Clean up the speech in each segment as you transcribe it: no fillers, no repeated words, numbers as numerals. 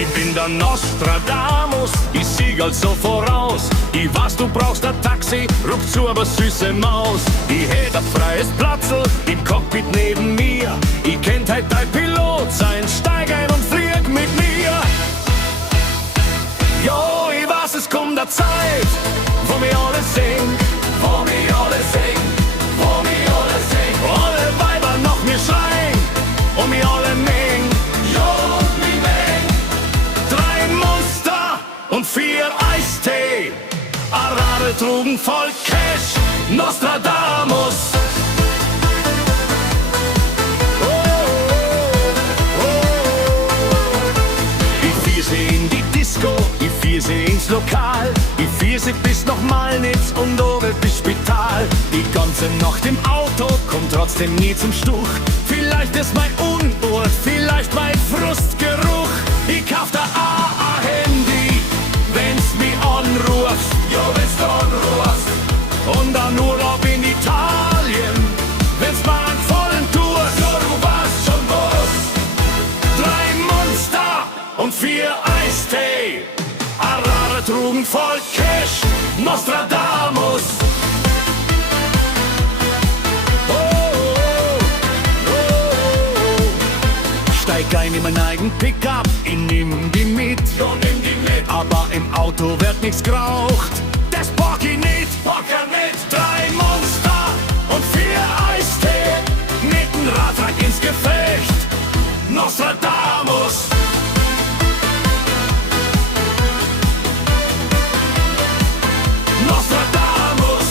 Ich bin der Nostradamus, ich sieg also voraus. Ich weiß, du brauchst ein Taxi, ruckzu aber süße Maus. Ich hätt ein freies Platzl im Cockpit neben mir. Ich kennt halt dein Pilot sein, steig ein und flieg mit mir. Jo, ich weiß, es kommt der Zeit, wo mir alle singen, wo mir alle singen, wo mir alle singen. Alle Weiber noch mir schreien und mir alle mengen. Jo, und mi mengen. 3 Monster und 4 Eistee. A Radl voll Cash, Nostradamus. Ich fiese in die Disco, ich fiese ins Lokal. Ich fiese bis noch mal nix und oben bis Spital. Die ganze Nacht im Auto, komm trotzdem nie zum Stuch. Vielleicht ist mein Unort, vielleicht mein Frustgeruch. Ich kauf da a Handy, wenn's mi anrufst. Jo, wenn's du anrufst. Und dann Urlaub in Italien, wenn's mal einen vollen Tour. Jo, du weißt schon was. 3 Monster und 4 Eistee. A Radl trugen voll Cash, Nostradamus. Steig ein in mein eigen Pickup, ich nimm die mit. Jo, nimm die mit. Aber im Auto wird nichts geraucht, das bock ich nicht. Bock er nicht. 3 Monster und 4 Eistee, mitten Radtrack ins Gefecht, Nostradamus. Nostradamus.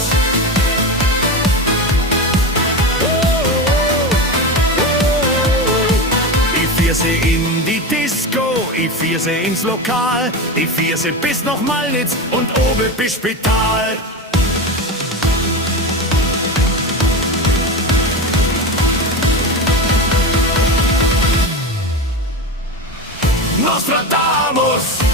Ich fiese in die Disco, ich fiese ins Lokal. Ich fiese bis noch mal nix und oben bis Spital. Nostradamus.